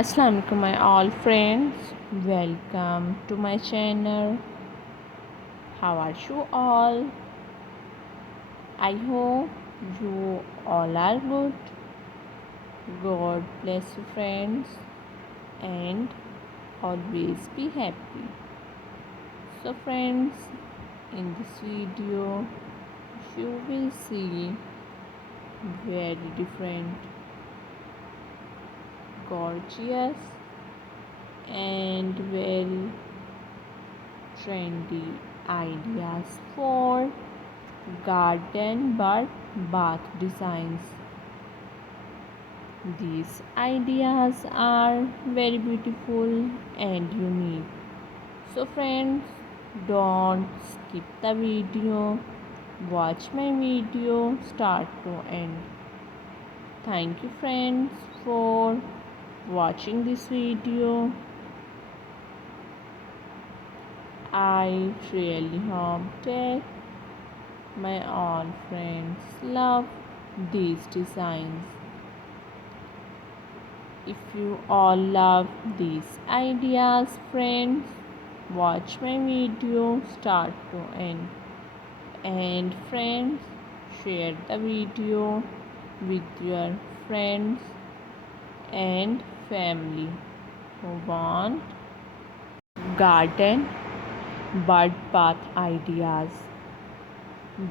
Assalamu alaikum my all friends, welcome to my channel. How are you all? I hope you all are good. God bless you friends and always be happy. So friends, in this video you will see very different, gorgeous and very trendy ideas for garden but bath designs. These ideas are very beautiful and unique. So friends, don't skip the video. Watch my video start to end. Thank you friends for watching this video. I really hope that my all friends love these designs. If you all love these ideas, friends, watch my video start to end. And friends, share the video with your friends and family who want garden bird bath ideas.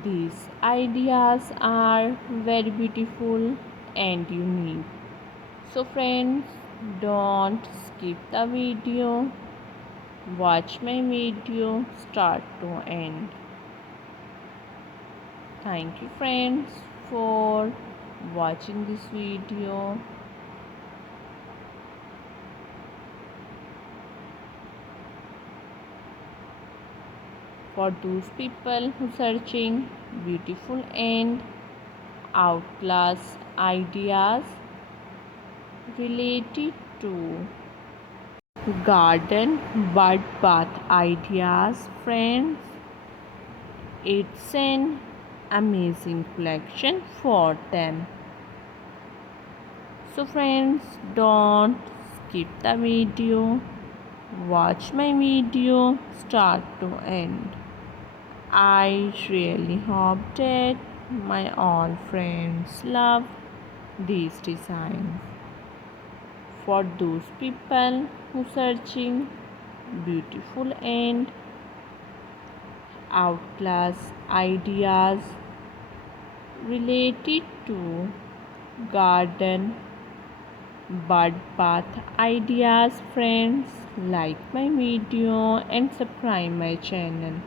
These ideas are very beautiful and unique. So friends, don't skip the video. Watch my video start to end. Thank you friends for watching this video. For those people who searching beautiful and outclass ideas related to garden bird bath ideas, friends, it's an amazing collection for them. So friends, don't skip the video. Watch my video start to end. I really hope that my all friends love these designs. For those people who searching beautiful and outclass ideas related to garden bird bath ideas, friends, like my video and subscribe my channel.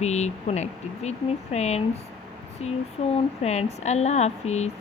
Be connected with me friends. See you soon friends. Allah Hafiz.